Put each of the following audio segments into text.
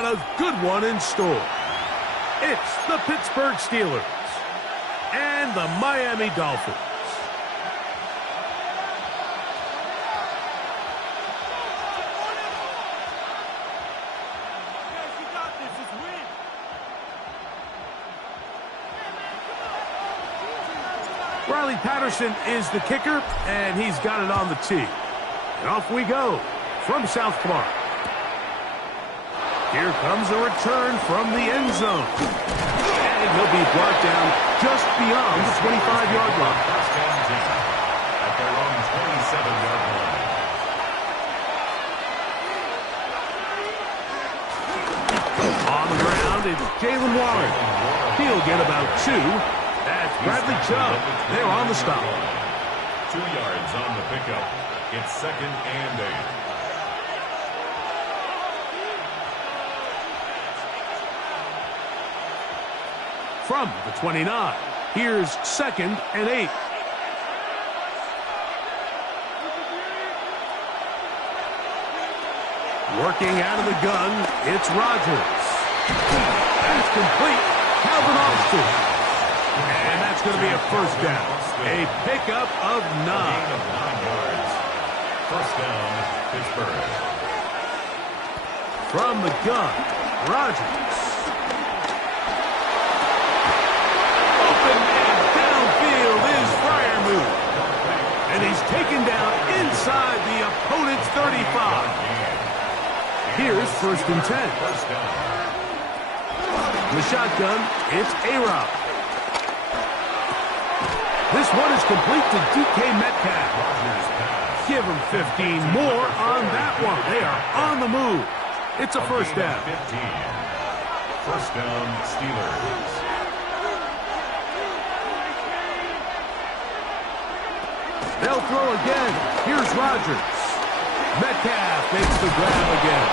got a good one in store. It's the Pittsburgh Steelers and the Miami Dolphins. Riley Patterson is the kicker, and he's got it on the tee. And off we go from South Clark. Here comes a return from the end zone. And he'll be brought down just beyond the 25-yard line. First and 10 at their own 27-yard line. On the ground, it's Jalen Warren. He'll get about 2. That's Bradley Chubb. They're on the stop. 2 yards on the pickup. It's 2nd and 8. From the 29, here's 2nd and 8. Working out of the gun, it's Rodgers. That's complete. Calvin Austin. And that's going to be a first down. A pickup of 9. Gain of 9 yards. First down, Pittsburgh. From the gun, Rodgers. Open and downfield is Freiermuth. And he's taken down inside the opponent's 35. Here's 1st and 10. First down. The shotgun, it's A-Rob. This one is complete to DK Metcalf. Give him 15 more on that one. They are on the move. It's a first down. 15. First down, Steelers. They'll throw again. Here's Rodgers. Metcalf makes the grab again.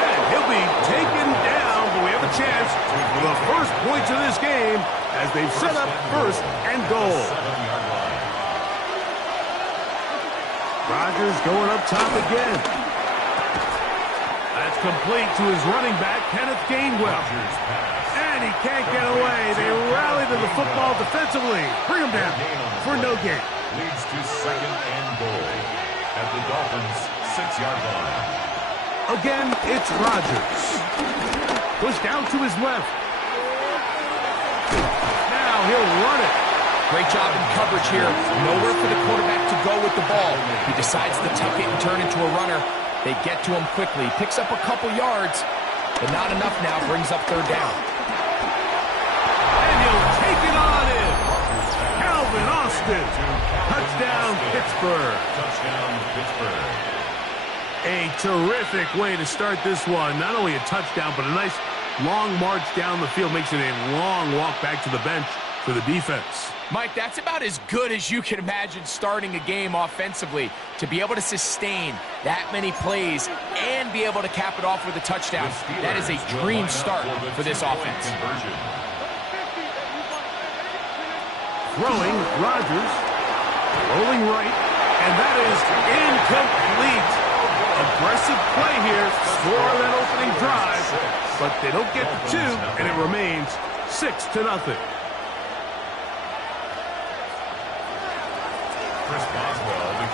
And he'll be taken down, but we have a chance for the first points of this game as they've set up 1st and goal. 7-yard line. Rodgers going up top again. That's complete to his running back, Kenneth Gainwell. And he can't get away. They rally to the football defensively. Bring him down for no gain. Leads to 2nd and goal at the Dolphins' 6-yard line. Again, it's Rodgers. Pushed out to his left. Now he'll run it. Great job in coverage here. Nowhere for the quarterback to go with the ball. He decides to tuck it and turn into a runner. They get to him quickly. Picks up a couple yards, but not enough now. Brings up 3rd down. And he'll take it on in. Calvin Austin. Touchdown, Pittsburgh. Touchdown, Pittsburgh. A terrific way to start this one. Not only a touchdown, but a nice long march down the field. Makes it a long walk back to the bench for the defense. Mike, that's about as good as you can imagine starting a game offensively. To be able to sustain that many plays and be able to cap it off with a touchdown, that is a dream start for this offense. Throwing, Rodgers. Rolling right, and that is incomplete. Aggressive play here, score on that opening drive, but they don't get the 2, and it remains 6-0.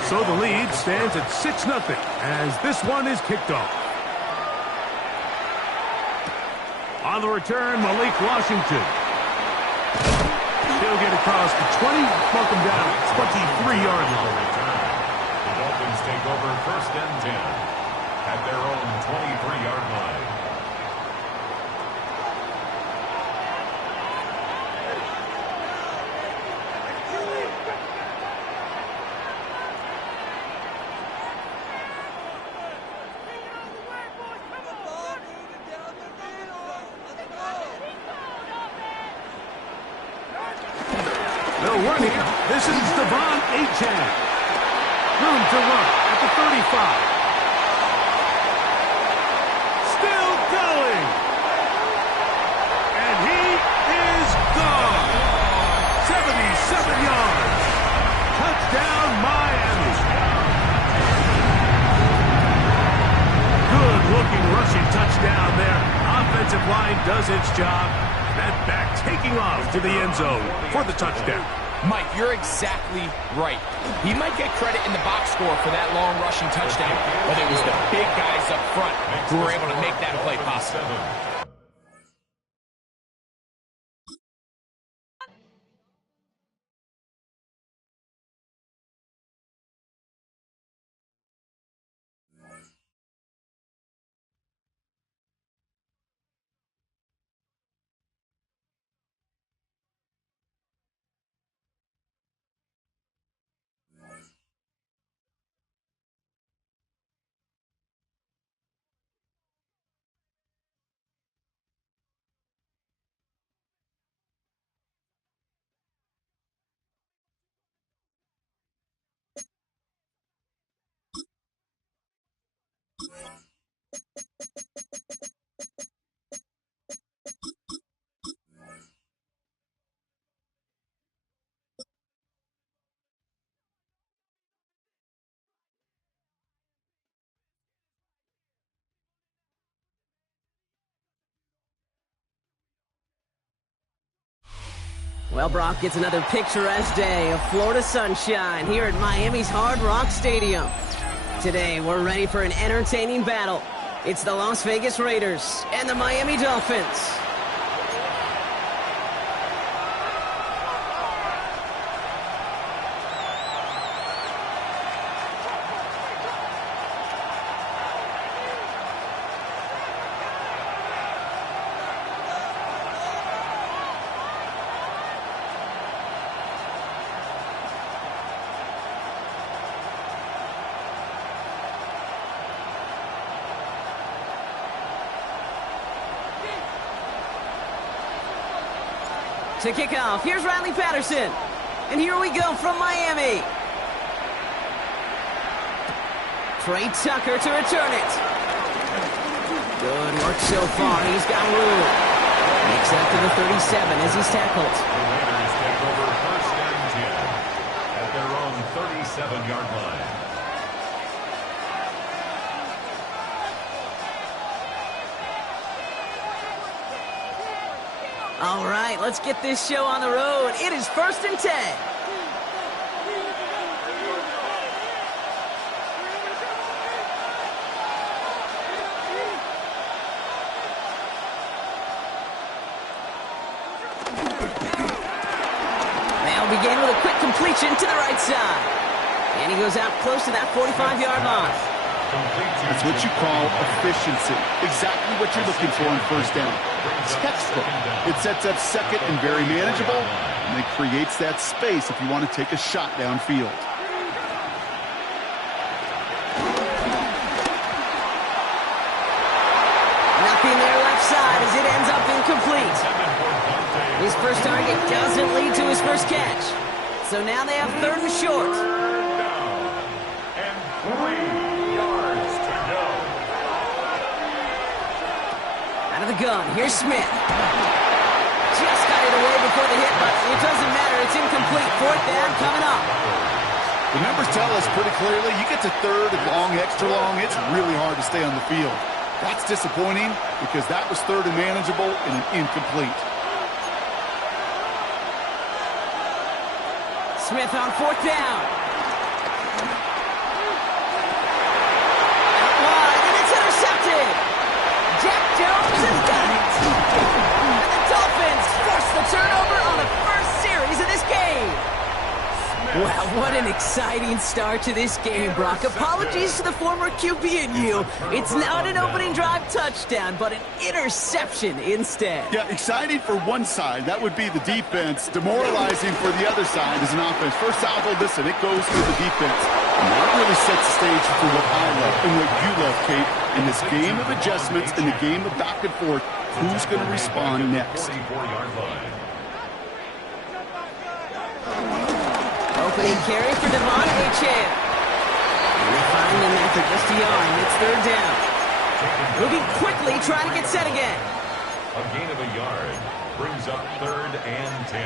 So the lead stands at 6-0 as this one is kicked off. On the return, Malik Washington. He'll get across the 20, mark him down at 23-yard line. The Dolphins take over 1st and 10 at their own 23-yard line. They'll run here. This is Devon Achane. Room to run at the 35. Still going. And he is gone. 77 yards. Touchdown, Miami. Good-looking rushing touchdown there. does its job. That back taking off to the end zone for the touchdown. Mike, you're exactly right. He might get credit in the box score for that long rushing touchdown, but it was the big guys up front who were able to make that play possible. Well, Brock, it's another picturesque day of Florida sunshine here at Miami's Hard Rock Stadium. Today, we're ready for an entertaining battle. It's the Las Vegas Raiders and the Miami Dolphins. To kick off, here's Riley Patterson. And here we go from Miami. Trey Tucker to return it. Good work so far. He's got room. Makes it up to the 37 as he's tackled. The Raiders take over first and 10 at their own 37-yard line. All right, let's get this show on the road. It is first and 10. They'll begin with a quick completion to the right side. And he goes out close to that 45-yard line. That's what you call efficiency. Exactly what you're looking for in first down. Textbook. It sets up second and very manageable, and it creates that space if you want to take a shot downfield. Nothing there left side as it ends up incomplete. His first target doesn't lead to his first catch. So now they have third and short. Out of the gun, here's Smith. Just got it away before the hit, but it doesn't matter. It's incomplete. Fourth down coming up. The numbers tell us pretty clearly, you get to third and long, extra long, it's really hard to stay on the field. That's disappointing because that was third and manageable and an incomplete. Smith on fourth down. Out wide, and it's intercepted. Jack Jones has got it. And the Dolphins force the turnover on the first series of this game. Wow, what an exciting start to this game, Brock. Apologies to the former QB in you. It's not an opening drive touchdown, but an interception instead. Yeah, exciting for one side. That would be the defense. Demoralizing for the other side as an offense. First salvo, listen, it goes through the defense. And that really sets the stage for what I love and what you love, Kate. In this game of adjustments, in the game of back and forth, who's going to respond next? Opening carry for Devon Achane. And they find him after just a yard. It's third down. Moving quickly, trying to get set again. A gain of a yard brings up third and 10.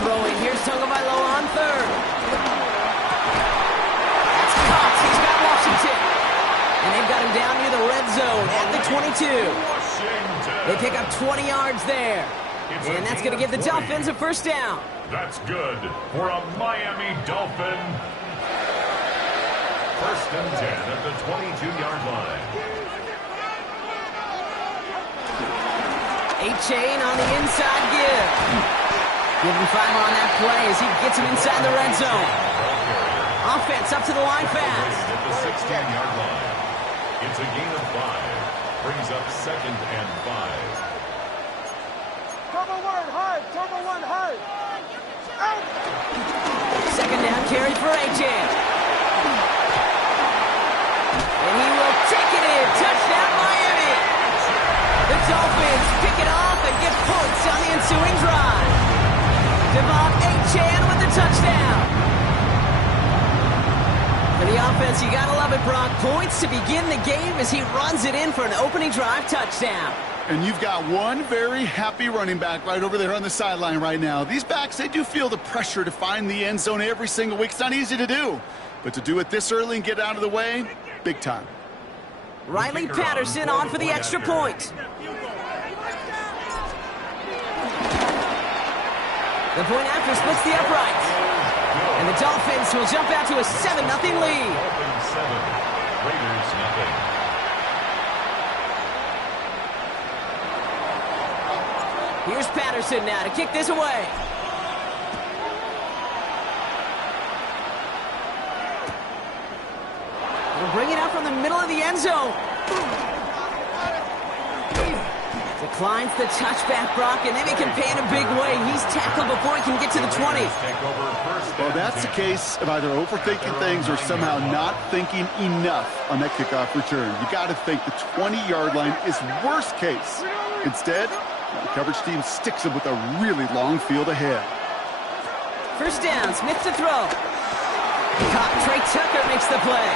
Throwing, here's Tagovailoa on third. him down near the red zone at the 22. They pick up 20 yards there. And that's going to give the Dolphins a first down. That's good for a Miami Dolphin. First and 10 at the 22-yard line. A-Chain on the inside give. Give him 5 on that play as he gets him inside the red zone. Offense up to the line fast. At the 16-yard line. It's a gain of 5. Brings up second and 5. Turbo one hard. Out. Second down carry for A-Chain. And he will take it in. Touchdown, Miami. The Dolphins pick it off and get points on the ensuing drive. Devon A-Chain with the touchdown. For the offense, you gotta love it, Brock. Points to begin the game as he runs it in for an opening drive touchdown. And you've got one very happy running back right over there on the sideline right now. These backs, they do feel the pressure to find the end zone every single week. It's not easy to do. But to do it this early and get out of the way, big time. Riley Patterson on for the extra point. The point after splits the uprights. And the Dolphins will jump out to a 7-0 lead. Dolphins 7, Raiders nothing. Here's Patterson now to kick this away. He'll bring it out from the middle of the end zone. Declines the touchback, Brock, and then he can pay in a big way. He's tackled before he can get to the 20. Well, that's a case of either overthinking things or somehow not thinking enough on that kickoff return. You got to think the 20-yard line is worst case. Instead, the coverage team sticks him with a really long field ahead. First down, Smith to throw. Caught, Trey Tucker makes the play.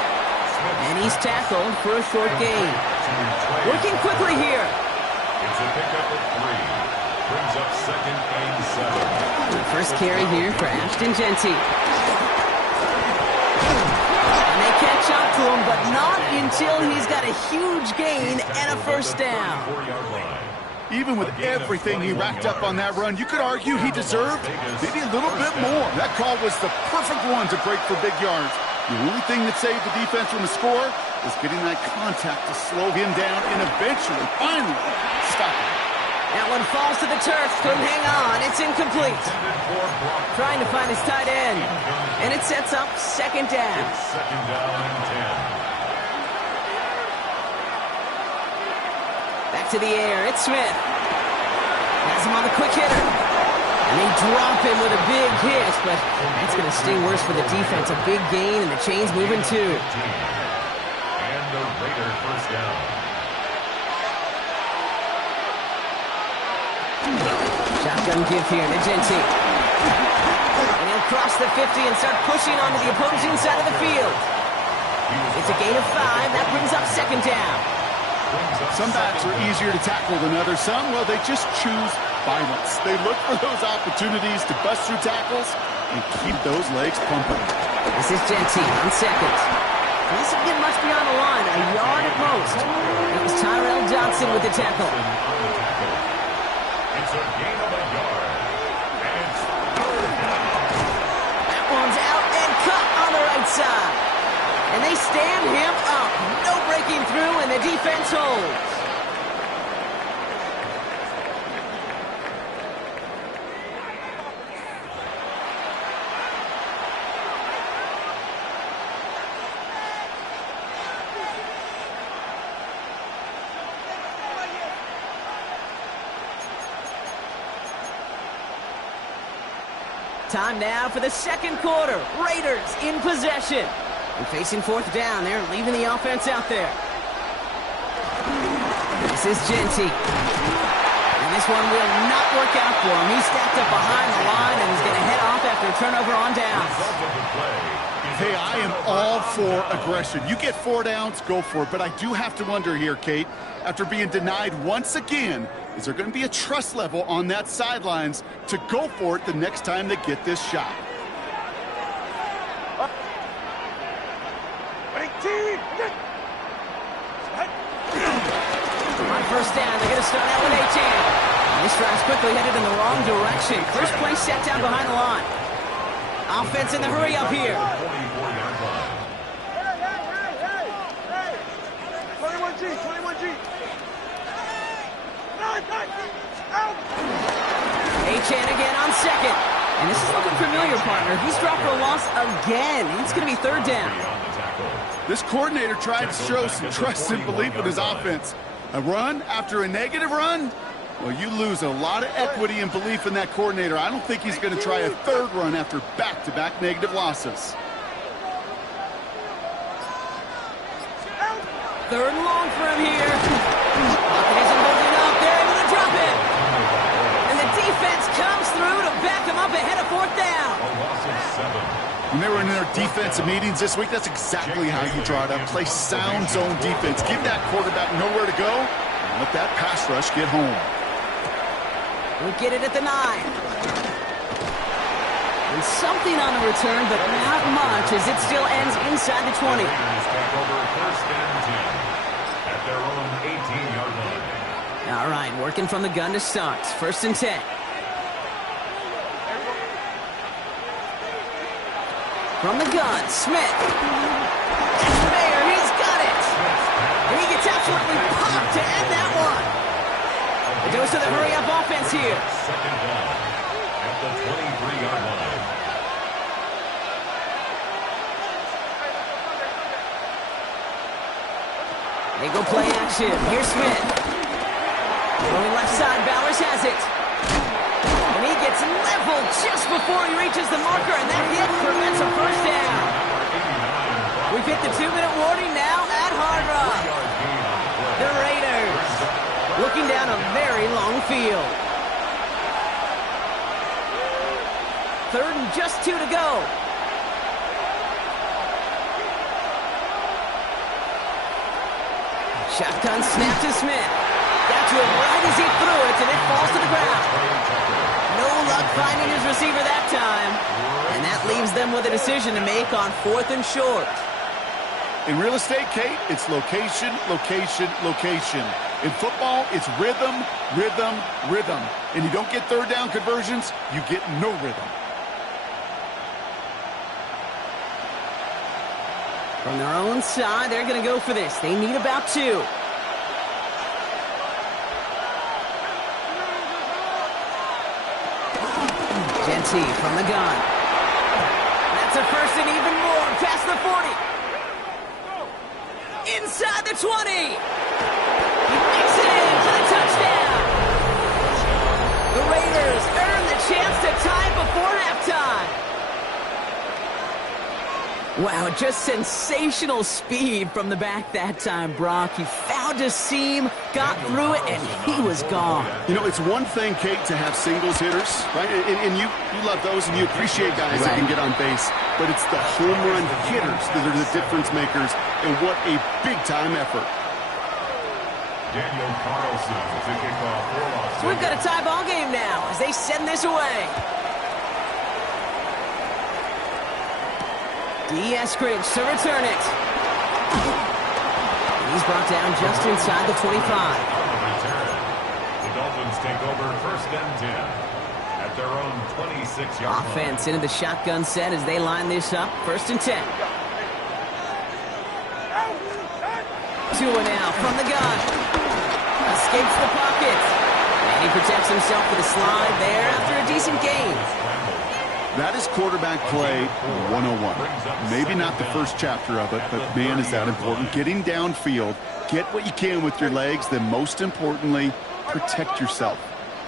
And he's tackled for a short gain. Working quickly here. It's a pickup of 3. Brings up second and 7. First carry here for Ashton Genty. And they catch up to him, but not until he's got a huge gain and a first down. Even with everything he racked up on that run, you could argue he deserved maybe a little bit more. That call was the perfect one to break for big yards. The only thing that saved the defense from the score was getting that contact to slow him down and eventually, finally, stop him. That one falls to the turf. Couldn't hang on. It's incomplete. Trying to find his tight end. And it sets up second down. It's second down and 10. Back to the air. It's Smith. Has him on the quick hitter. And they drop him with a big hit, but that's going to sting worse for the defense. A big gain, and the chain's moving too. And the Raider first down. Shotgun give here to Genty. And he'll cross the 50 and start pushing onto the opposing side of the field. It's a gain of 5. That brings up second down. Some backs are easier to tackle than others. Some, well, they just choose violence. They look for those opportunities to bust through tackles and keep those legs pumping. This is Genty on second. He doesn't get much beyond the line, a yard at most. It was Tyrell Johnson with the tackle. It's a gain of a yard. And it's third down. That one's out and cut on the right side. And they stand him up. No breaking through, and the defense holds. Time now for the second quarter. Raiders in possession. And facing fourth down, they're leaving the offense out there. This is Genty. And this one will not work out for him. He's stacked up behind the line and he's going to head off after a turnover on downs. Hey, I am all for aggression. You get 4 downs, go for it. But I do have to wonder here, Kate, after being denied once again, is there going to be a trust level on that sidelines to go for it the next time they get this shot? On first down, they're going to start out with A-Chan. This drive's quickly headed in the wrong direction. First play set down behind the line. Offense in the hurry up here. 44-yard line. Hey! 21G. Out! A-Chan again on second. And this is looking familiar, partner. He's dropped for a loss again. It's going to be third down. This coordinator tried to show some trust and belief in his offense. A run after a negative run? Well, you lose a lot of equity and belief in that coordinator. I don't think he's going to try a third run after back-to-back negative losses. Third and long for him here. Offense isn't holding up. They're able to drop it. And the defense comes through to back him up ahead of fourth down. A loss of 7. When they were in their defensive meetings this week, that's exactly how you draw it up. Play sound zone defense. Give that quarterback nowhere to go, and let that pass rush get home. We'll get it at the 9. And something on the return, but not much, as it still ends inside the 20. Raiders take over first and 10 at their own 18-yard line. All right, working from the gun to start. First and 10. From the gun, Smith. That's Mayer, he's got it. And he gets absolutely popped to end that one. It goes to the hurry-up offense here. Second down at the 23-yard line. They go play action. Here's Smith. Going left side, Bowers has it. And he gets leveled just before he reaches the marker, and that hit prevents a first down. We've hit the 2-minute warning now at Hard Rock. The Raiders looking down a very long field. Third and just 2 to go. Shotgun snap to Smith. Got to him right as he threw it, and it falls to the ground. No luck finding his receiver that time. And that leaves them with a decision to make on 4th and short. In real estate, Kate, it's location, location, location. In football, it's rhythm, rhythm, rhythm. And you don't get third down conversions, you get no rhythm. From their own side, they're going to go for this. They need about 2. Genty from the gun. That's a first and even more past the 40. Inside the 20. He makes it in for the touchdown. The Raiders earn the chance to tie before halftime. Wow, just sensational speed from the back that time, Brock. He found a seam, got through it, and he was gone. You know, it's one thing, Kate, to have singles hitters, right? And you love those, and you appreciate guys that can get on base. But it's the home run hitters that are the difference makers, and what a big-time effort. Daniel Carlson to kick off for Las Vegas. So we've got a tie ball game now as they send this away. Eskridge to return it. He's brought down just inside the 25. The Dolphins take over first and 10 at their own 26-yard line. Offense into the shotgun set as they line this up. First and 10. Tua now from the gun. Escapes the pocket. And he protects himself with a slide there after a decent gain. That is quarterback play 101. Maybe not the first chapter of it, but man, is that important. Getting downfield, get what you can with your legs, then most importantly, protect yourself.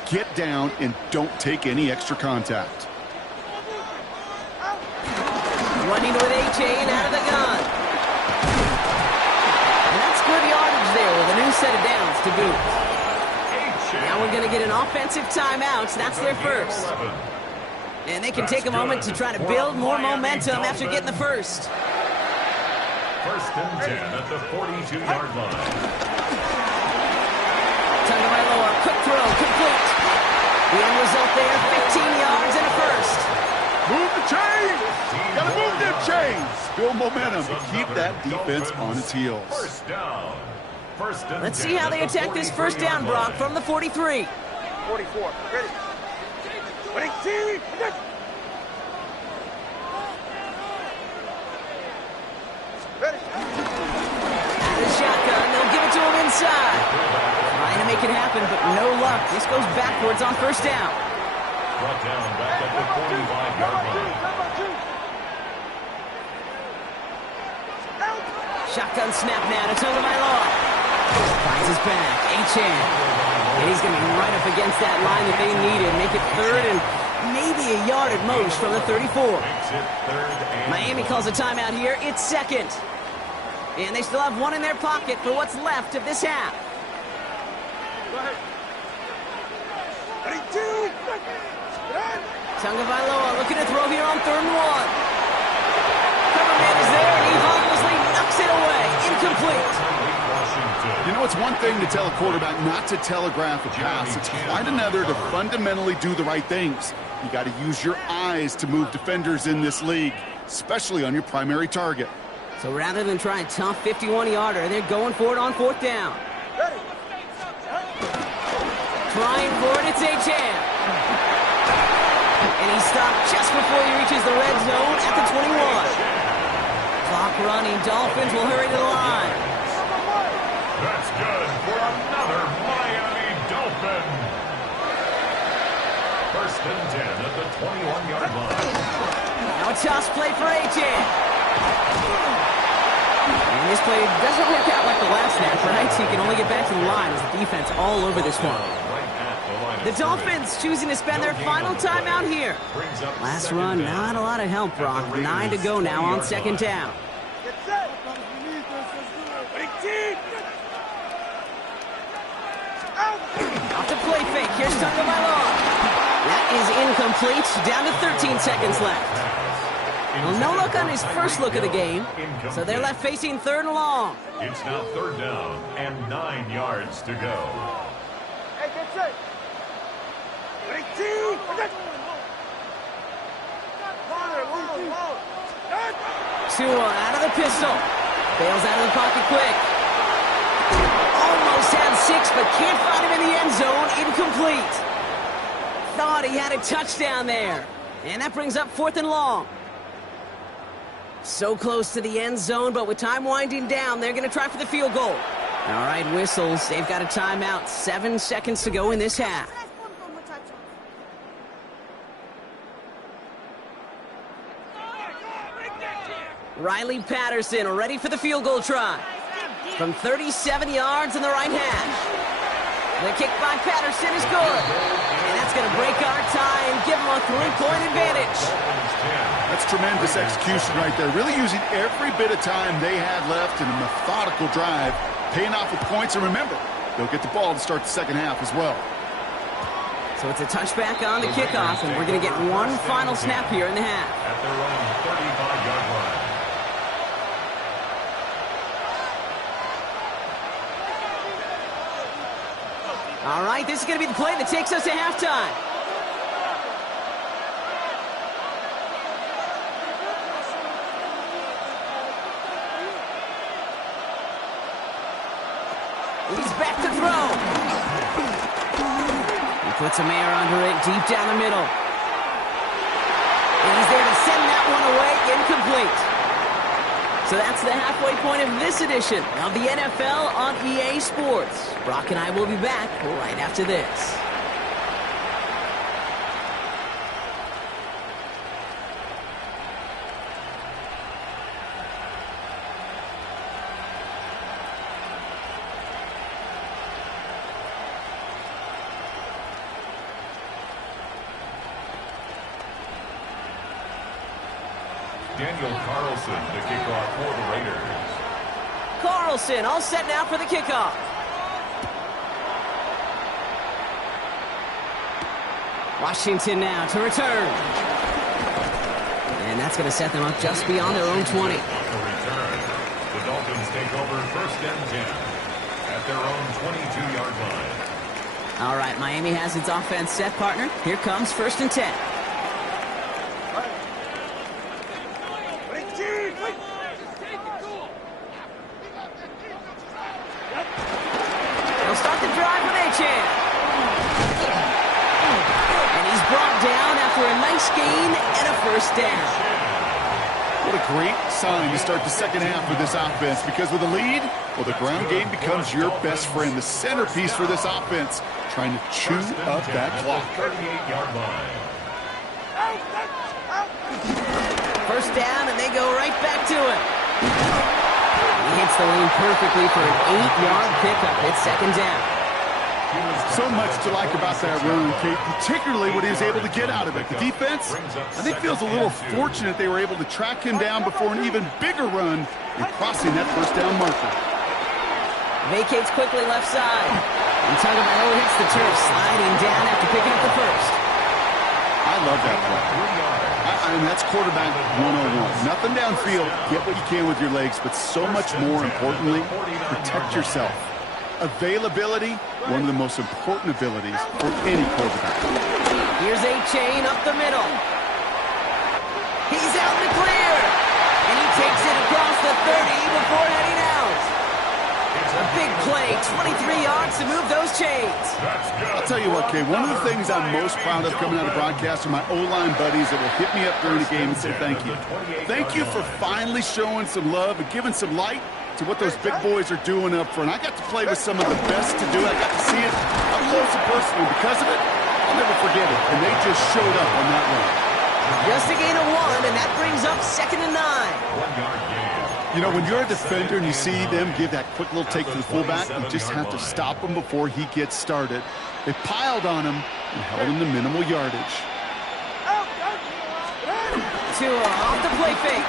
Get down and don't take any extra contact. Running with A-Chain out of the gun. And that's good yardage there with a new set of downs to boot. Now we're going to get an offensive timeout, so that's their first. And they can take a moment to try to build more momentum after getting the first. First and 10 at the 42-yard line. Tagovailoa, quick throw, complete. The end result there, 15 yards and a first. Move the chains! Gotta move them chains! Build momentum to keep that defense on its heels. First down. Let's see how they attack this first down, Brock, from the 43. 44. Ready. Ready, team. Ready. The shotgun, they'll give it to him inside. Trying to make it happen, but no luck. This goes backwards on first down. Brought down back at the 45-yard line. Shotgun snap now to Tagovailoa. Finds his back. A-Chan. And he's going to be right up against that line that they needed. Make it third and maybe a yard at most from the 34. Miami calls a timeout here. It's second. And they still have one in their pocket for what's left of this half. Ready, team. Tagovailoa looking to throw here on 3rd and 1. Coverman is there, and he harmlessly knocks it away. Incomplete. You know, it's one thing to tell a quarterback not to telegraph a pass. It's quite another to fundamentally do the right things. You got to use your eyes to move defenders in this league, especially on your primary target. So rather than try a tough 51-yarder, they're going for it on 4th down. Trying for it, it's A-Chan. And he's stopped just before he reaches the red zone at the 21. Clock running, Dolphins will hurry to the line. That's good for another Miami Dolphin. 1st and 10 at the 21-yard line. Now a toss play for A-Chan. And this play doesn't work out like the last snap, right? So you can only get back to the line as the defense all over this one. The Dolphins choosing to spend their final time out here. Last run, not a lot of help, Brock. 9 to go now on 2nd down. Get set. Ready, team. Off the play fake. Here's Tagovailoa. That is incomplete. Down to 13 seconds left. Well, no luck on his first look of the game, so they're left facing 3rd and long. It's now 3rd down and 9 yards to go. Hey, get set. Ready, team. Tua out of the pistol. Bails out of the pocket quick. Almost had 6, but can't find him in the end zone. Incomplete. Thought he had a touchdown there. And that brings up 4th and long. So close to the end zone, but with time winding down, they're going to try for the field goal. All right, whistles. They've got a timeout. 7 seconds to go in this half. Riley Patterson ready for the field goal try. From 37 yards in the right hash. The kick by Patterson is good. And that's going to break our tie and give them a 3-point advantage. That's tremendous execution right there. Really using every bit of time they had left in a methodical drive, paying off with points. And remember, they'll get the ball to start the second half as well. So it's a touchback on the kickoff, and we're going to get one final snap here in the half. At their own 35-yard line. All right, this is going to be the play that takes us to halftime. He's back to throw. He puts a air under it deep down the middle. And he's there to send that one away, incomplete. So that's the halfway point of this edition of the NFL on EA Sports. Brock and I will be back right after this. Daniel Carlson to kick off for the Raiders. Carlson all set now for the kickoff. Washington now to return. And that's going to set them up just beyond their own 20. On the return, the Dolphins take over 1st and 10 at their own 22-yard line. All right, Miami has its offense set, partner. Here comes 1st and 10. first down. What a great sign to start the second half for this offense, because with a lead, well, the ground game becomes your best friend, the centerpiece for this offense, trying to chew up that clock. 38-yard line. First down, and they go right back to it. He hits the lane perfectly for an 8-yard pickup. It's second down. So much to like about that run, Kate, particularly what he was able to get out of it. The defense, I think, feels a little fortunate they were able to track him down before an even bigger run and crossing that first down marker. Vacates quickly left side. And Tagovailoa hits the turf, sliding down after picking up the first. I love that play. I mean, that's quarterback 101. Nothing downfield, get what you can with your legs, but so much more importantly, protect yourself. Availability, one of the most important abilities for any quarterback. Here's a chain up the middle. He's out in the clear. And he takes it across the 30 before heading out. A big play, 23 yards to move those chains. I'll tell you what, Kay, one of the things I'm most proud of coming out of broadcast are my O-line buddies that will hit me up during the game and say thank you. Thank you for finally showing some love and giving some light to what those big boys are doing up front. I got to play with some of the best to do it. I got to see it up close and personal. Because of it, I'll never forget it. And they just showed up on that run. Just a gain of 1, and that brings up 2nd and 9. 1-yard gain. You know, when you're a defender and you see them give that quick little take to the fullback, you just have to stop him before he gets started. They piled on him and held him to minimal yardage. Tua off the play fake.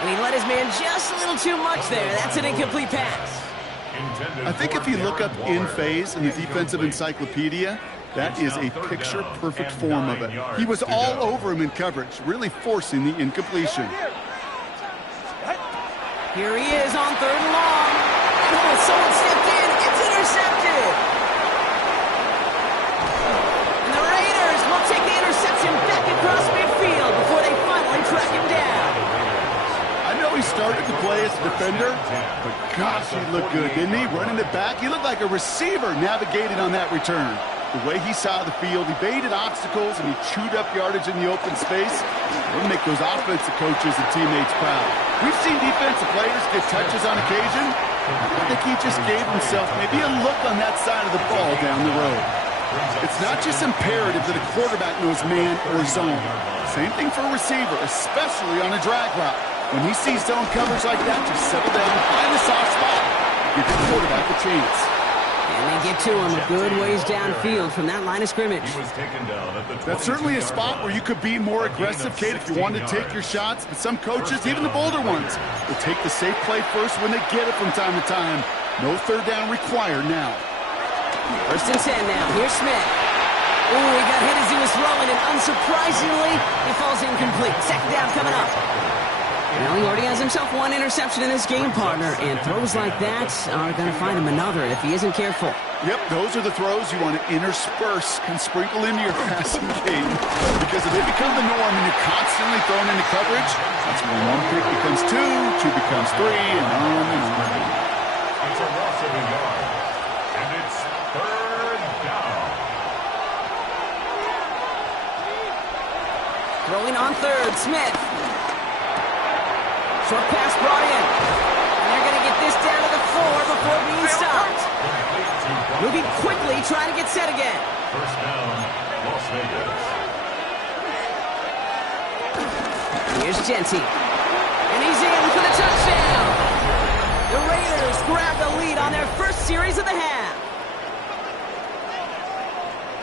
And he let his man just a little too much there. That's an incomplete pass. I think if you look up in phase in the defensive encyclopedia, that is a picture-perfect form of it. He was all over him in coverage, really forcing the incompletion. Here he is on 3rd and long. Oh, someone stepped in. It's intercepted. And the Raiders will take the interception back across midfield before they finally track him down. I know he started to play as a defender, but gosh, he looked good, didn't he? Running it back, he looked like a receiver navigating on that return. The way he saw the field, he baited obstacles, and he chewed up yardage in the open space. It'll make those offensive coaches and teammates proud. We've seen defensive players get touches on occasion. I think he just gave himself maybe a look on that side of the ball down the road. It's not just imperative that a quarterback knows man or zone. Same thing for a receiver, especially on a drag route. When he sees zone coverage like that, just settle down, find a soft spot, give the quarterback a chance. And they get to him a good ways downfield from that line of scrimmage. That's certainly a spot where you could be more aggressive, Kate, if you want to take your shots. But some coaches, even the bolder ones, will take the safe play first when they get it from time to time. No 3rd down required now. 1st and 10 now. Here's Smith. Ooh, he got hit as he was throwing, and unsurprisingly, he falls incomplete. 2nd down coming up. Well, he already has himself 1 interception in this game, partner, and throws like that are going to find him another if he isn't careful. Yep, those are the throws you want to intersperse and sprinkle into your passing game. Because if they become the norm and you're constantly thrown into coverage, that's when 1 pick becomes 2, 2 becomes 3, and on and on. It's a loss of a yard, and it's 3rd down. Throwing on 3rd, Smith. Short pass brought in. And they're going to get this down to the 4 before being stopped. Moving quickly, trying to get set again. First down, Las Vegas. Here's Genty. And he's in for the touchdown. The Raiders grab the lead on their first series of the half.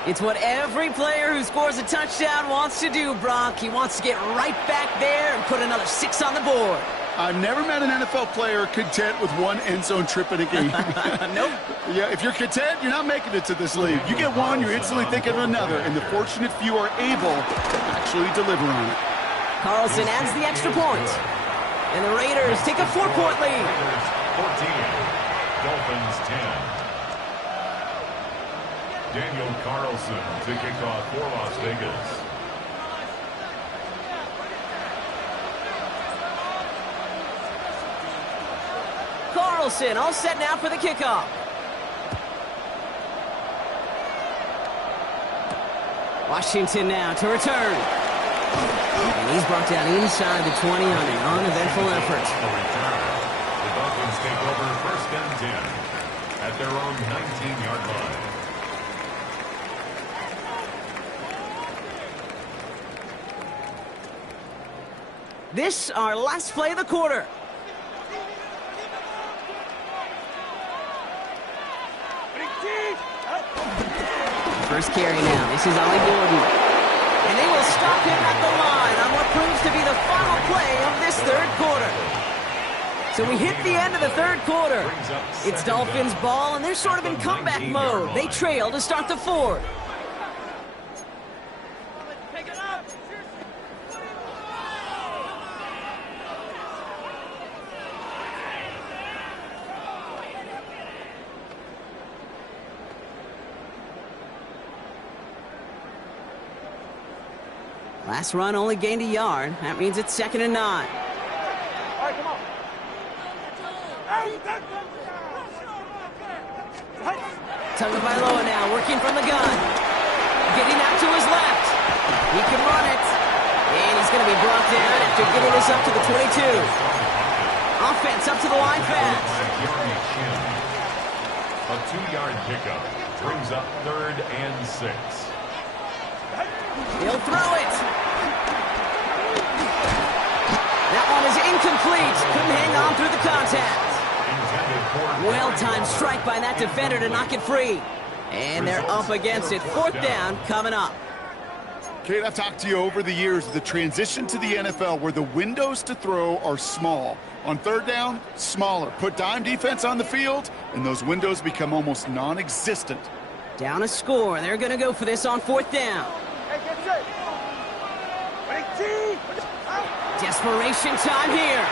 It's what every player who scores a touchdown wants to do, Brock. He wants to get right back there and put another 6 on the board. I've never met an NFL player content with 1 end zone trip in a game. Nope. Yeah, if you're content, you're not making it to this league. You get 1, you're instantly thinking of another, and the fortunate few are able to actually deliver on it. Carlson adds the extra point. And the Raiders take a 4-point lead. 14, Dolphins 10. Daniel Carlson to kick off for Las Vegas. Carlson all set now for the kickoff. Washington now to return. And he's brought down inside the 20 on an uneventful effort. The return. The Dolphins take over 1st and 10 at their own 19-yard line. This our last play of the quarter. First carry now. This is Ollie Gordon. And they will stop him at the line on what proves to be the final play of this 3rd quarter. So we hit the end of the 3rd quarter. It's Dolphins ball, and they're sort of in comeback mode. They trail to start the 4th. Last run only gained a yard. That means it's 2nd and 9. All right, come on. Tagovailoa now working from the gun. Getting out to his left. He can run it. And he's going to be brought down after getting this up to the 22. Offense up to the line fast. A 2-yard pickup brings up 3rd and 6. He'll throw it. That one is incomplete. Couldn't hang on through the contact. Well-timed strike by that defender to knock it free. And they're up against it. 4th down coming up. Kate, I've talked to you over the years, the transition to the NFL where the windows to throw are small. On 3rd down, smaller. Put dime defense on the field, and those windows become almost non-existent. Down a score. They're going to go for this on 4th down. Hey, get set. 18. Desperation time here.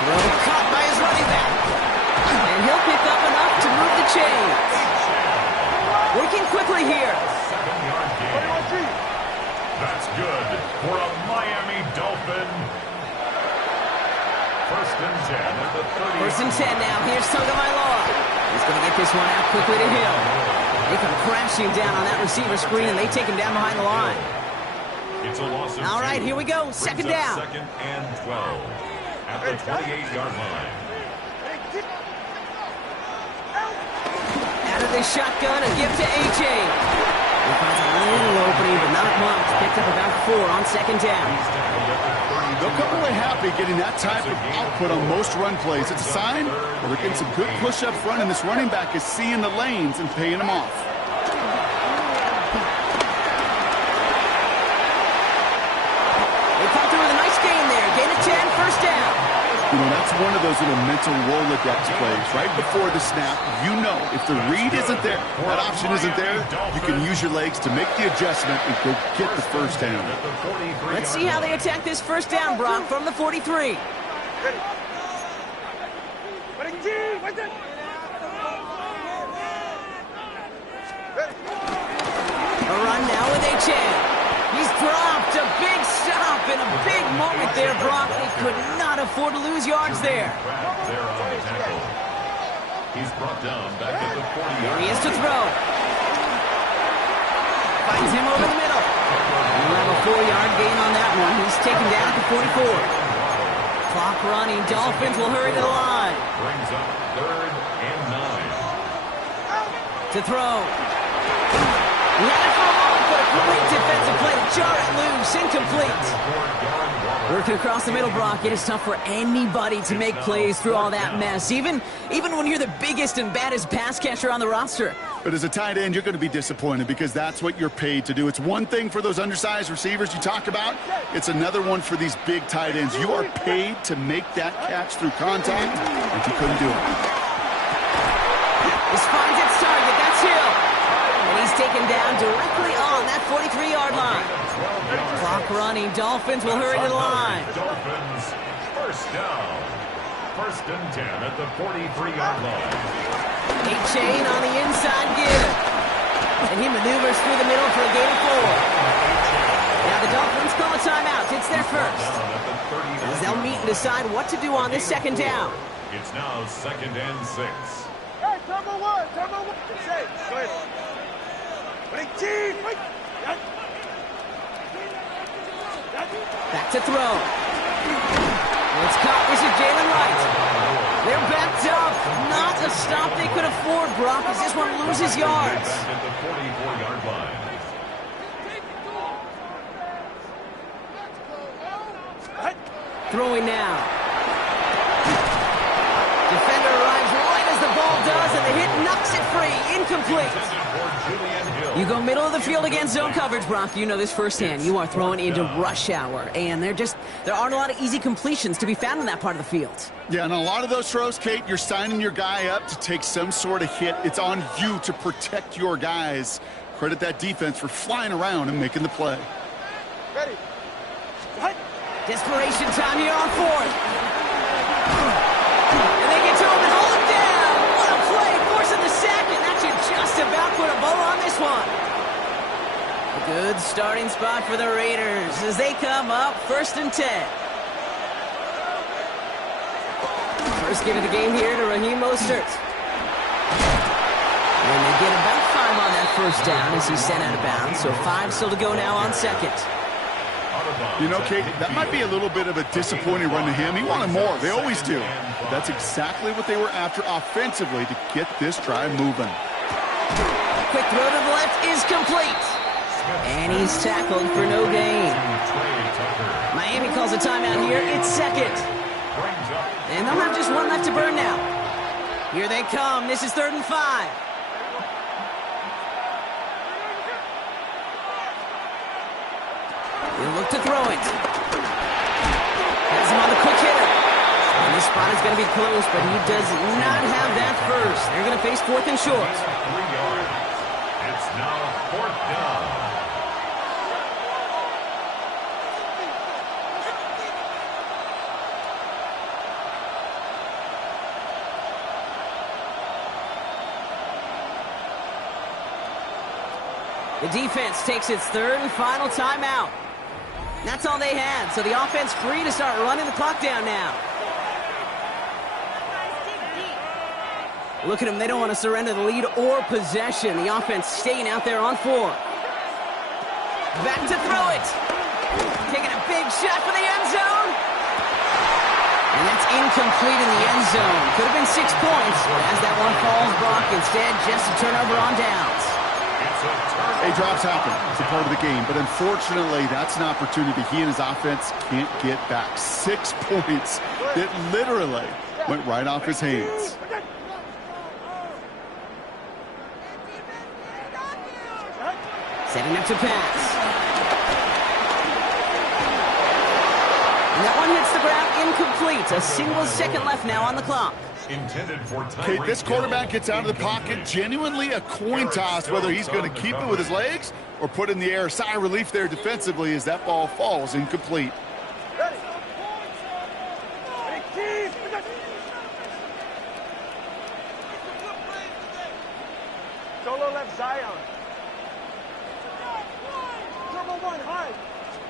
Throw caught by his running back. And he'll pick up enough to move the chains. Working quickly here. 7-yard gain. That's good for a Miami Dolphin. 1st and 10 at the 30. 1st and 10 now. Here's Tagovailoa. He's going to get this one out quickly to Hill. They come crashing down on that receiver screen, and they take him down behind the line. It's a loss of All right, 2. here we go. 2nd down. 2nd and 12 at the 28-yard line. Out of the shotgun, a give to A.J. He finds a little opening, but not much. Picked up about 4 on 2nd down. They'll come away happy getting that type of output on most run plays. It's a sign that they're getting some good push up front, and this running back is seeing the lanes and paying them off. They come through with a nice gain there. Gain of 10, 1st down. You know, that's one of those little mental Rolodex plays. Right before the snap, you know if the read isn't there, that option isn't there, you can use your legs to make the adjustment and go get the 1st down. Let's see how they attack this 1st down, Brock, from the 43. A run now with A.J. He's dropped a big stop and a big moment there, Brock. They could not afford to lose yards there. There on the tackle. He's brought down back at the 40. Here he is to throw. Finds him over the middle. He'll have a 4-yard gain on that one. He's taken down to 44. Clock running. Dolphins will hurry to the line. Brings up 3rd and 9. To throw. He had it for a moment, but a great defensive play to jar it loose. Incomplete. Working across the middle, Brock. It is tough for anybody to make plays through all that mess, even when you're the biggest and baddest pass catcher on the roster. But as a tight end, you're going to be disappointed because that's what you're paid to do. It's one thing for those undersized receivers you talk about. It's another one for these big tight ends. You are paid to make that catch through contact, and you couldn't do it. This finds its target. That's Hill. And he's taken down directly on that 43-yard line. Clock running. Dolphins will hurry to the line. Dolphins, 1st down. 1st and 10 at the 43-yard line. A-Chain on the inside give. And he maneuvers through the middle for a gain of 4. Now the Dolphins call a timeout. It's their first. As they'll meet and decide what to do on this 2nd down. It's now 2nd and 6. Hey, turbo one. Say, go ahead. 18. to throw. It's caught. This is Jalen Wright. They're backed up. Not a stop they could afford, Brock, as this one loses yards. Back at the 44-yard line. Throwing now. Defender arrives right as the ball does, and the hit knocks it free. Incomplete. You go middle of the field against zone coverage, Brock. You know this firsthand. You are throwing into rush hour, and there aren't a lot of easy completions to be found in that part of the field. Yeah, and a lot of those throws, Kate, you're signing your guy up to take some sort of hit. It's on you to protect your guys. Credit that defense for flying around and making the play. Ready. What? Desperation time here on fourth. And they get to him and hold him down. What a play, forcing the sack, and that should just about put a bow on this one. A good starting spot for the Raiders as they come up 1st and 10. First give of the game here to Raheem Mostert. And they get about 5 on that first down as he's sent out of bounds. So 5 still to go now on second. You know, Kate, that might be a little bit of a disappointing run to him. He wanted more. They always do. That's exactly what they were after offensively to get this drive moving. Quick throw to the left is complete. And he's tackled for no gain. Miami calls a timeout here. It's second. And they'll have just one left to burn now. Here they come. This is 3rd and 5. He'll look to throw it. Has him on the quick hitter. And this spot is going to be close, but he does not have that first. They're going to face 4th and short. 3 yards. It's now 4th down. The defense takes its 3rd and final timeout. That's all they had, so the offense free to start running the clock down now. Look at them, they don't want to surrender the lead or possession. The offense staying out there on 4. Back to throw it. Taking a big shot for the end zone. And that's incomplete in the end zone. Could have been 6 points, but as that one falls, Brock, instead just a turnover on downs. Hey, drops happen. It's a part of the game. But unfortunately, that's an opportunity he and his offense can't get back. 6 points that literally went right off his hands. Setting up to pass. And that one hits the ground incomplete. A single second left now on the clock. Intended for Okay, this quarterback gets out of the pocket, genuinely a coin toss whether he's going to keep it with his legs or put it in the air. Sigh of relief there defensively as that ball falls incomplete. Ready. Ready, Solo left Zion. Turbo 1 high.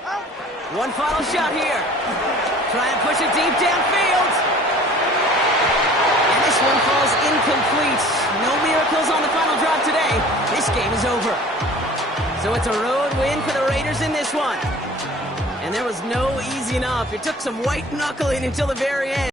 Out. One final shot here. Try and push it deep downfield. And this one falls incomplete. No miracles on the final drive today. This game is over. So it's a road win for the Raiders in this one. And there was no easing up. It took some white knuckling until the very end.